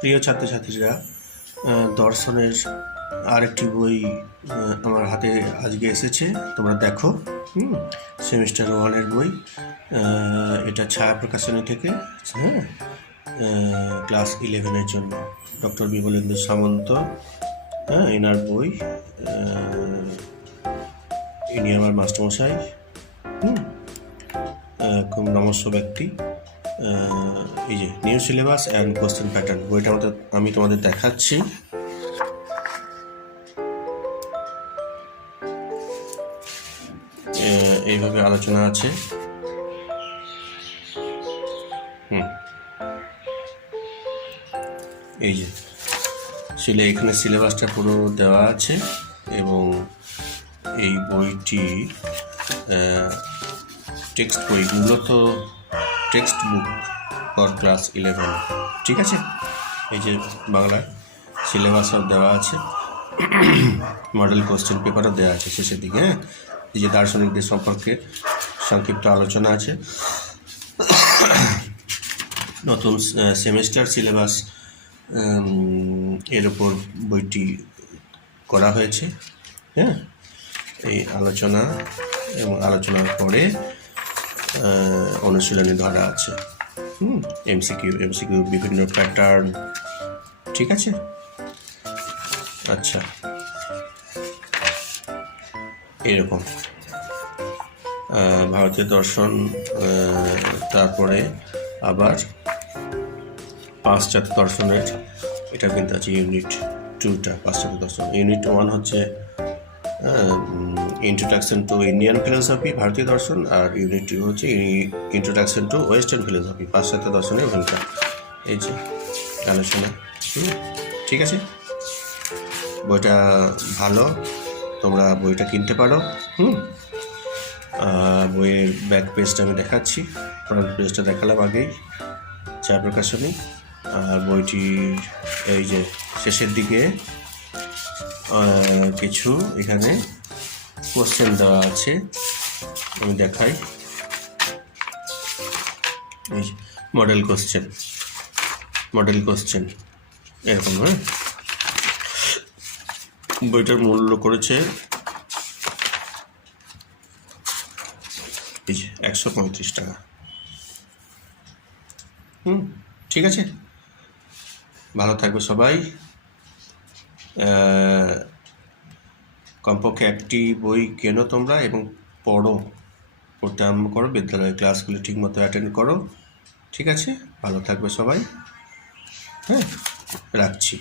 প্রিয় ছাত্রছাত্রীরা দর্শনের আরেকটি বই আমার হাতে আজকে এসেছে, তোমরা দেখো, হুম, সেমিস্টার ওয়ানের বই এটা ছায়া প্রকাশনী থেকে হ্যাঁ ক্লাস ইলেভেনের জন্য। ডক্টর বিমলেন্দু সামন্ত হ্যাঁ এনার বই ইনি আমার মাস্টারমশাই, হুম খুব নমস্য ব্যক্তি। এই যে new syllabus and question pattern বইটা আমাদের আমি তোমাদের দেখাচ্ছি। এইভাবে আলোচনা আছে। হুম। এই যে, সিলে এখানে সিলেবাসটা পুরো দেওয়া আছে এবং এই বইটি টেক্সট বই মূলত text book for class eleven ঠিক আছে? এই যে বাংলা সিলেবাসও দেওয়া আছে। মডেল কোশ্চেন পেপারও দেওয়া আছে শেষের দিকে হ্যাঁ? এই যে দার্শনিকদের সম্পর্কে সংক্ষিপ্ত আলোচনা আছে। নতুন সেমিস্টার সিলেবাস এর উপর বইটি করা হয়েছে হ্যাঁ? এই আলোচনা এবং আলোচনার পরে অনুশীলনী ধরা আছে। হুম এমসিকিউ এমসিকিউ বিভিন্ন প্যাটার্ন ঠিক আছে? আচ্ছা। এরকম। ভারতীয় দর্শন তারপরে আবার পাশ্চাত্য দর্শনের, এটা কিন্তু আছে ইউনিট টুটা পাশ্চাত্য দর্শন। ইউনিট ওয়ান হচ্ছে ইন্ট্রোডাকশন টু ইন্ডিয়ান ফিলোসফি ভারতীয় দর্শন আর ইউনিট টু হচ্ছে ইন্ট্রোডাকশন টু ওয়েস্টার্ন ফিলোসফি পাশ্চাত্য দর্শনের ভূমিকা এই যে আলোচনা ঠিক আছে? বইটা ভালো, তোমরা বইটা কিনতে পারো, হুম? বইয়ের ব্যাক পেজটা আমি দেখাচ্ছি ফ্রন্ট পেজটা দেখালাম আগেই চা প্রকাশনী আর বইটি এই যে শেষের দিকে কিছু এখানে কোশ্চেন দেওয়া আছে। আমি দেখাই। মডেল কোশ্চেন মডেল কোশ্চেন এরকম হ্যাঁ? বইটার মূল্য করেছে একশো পঁয়ত্রিশ টাকা। হুম, ঠিক আছে? ভালো থাকবে সবাই। কমপক্ষে একটি বই কেনো তোমরা এবং পড়ো। পড়তে আরম্ভ করো, বিদ্যালয়ের ক্লাসগুলো ঠিকমতো অ্যাটেন্ড করো। ঠিক আছে? ভালো থাকবে সবাই। হ্যাঁ রাখছি।